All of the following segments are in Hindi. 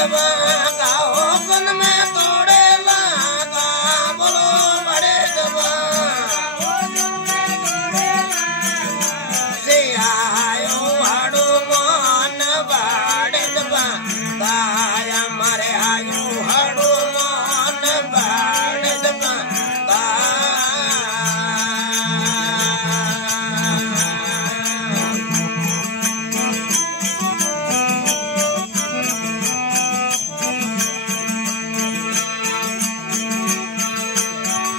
दबा का हुस्न में तोड़े लागा बोलो बड़े दबा से आयो हाडू मन बाड़े दबा गाया मारे आयो हाडू मन बाड़े दबा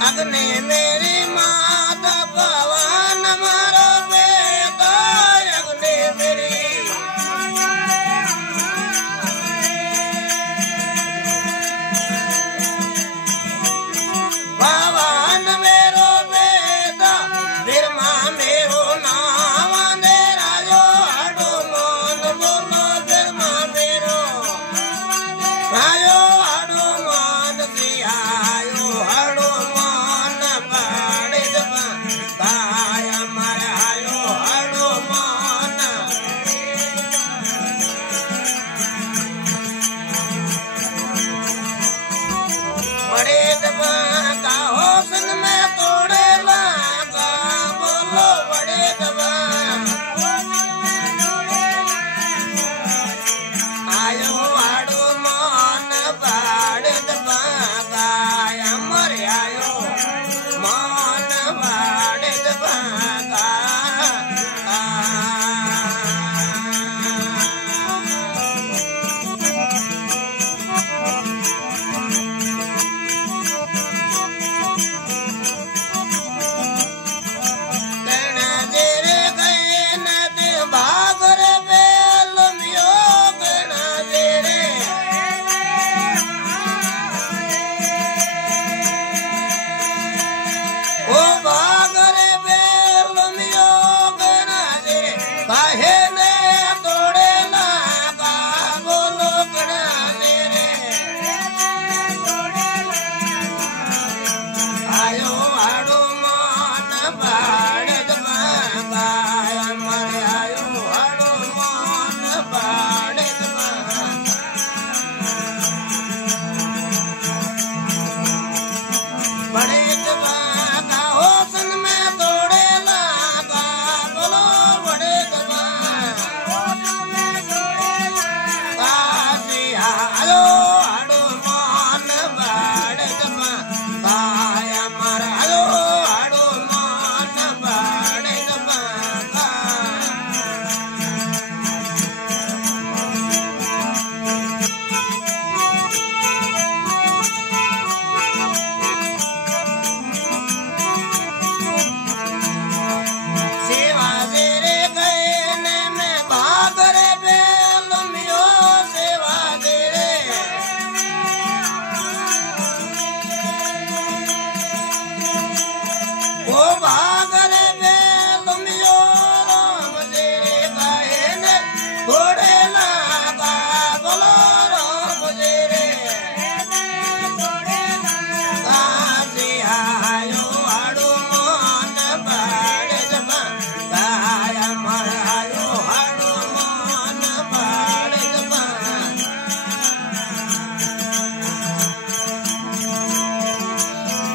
अग्नि मेरी माता पवन मारो बेटा अग्नि मेरी पवन मेरो बेटा बिरमा मेरो नाम दे राजो हाडू मन बोलो बिरमा मेरो राजो हाडू मन सियायो हाडू बड़े दबा का हुस्न में तोड़े लागा बोलो बड़े दबा आयो हाडू मन बाड़े दबा गाया मरे आयो मन बाड़े दबा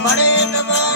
बड़े दबा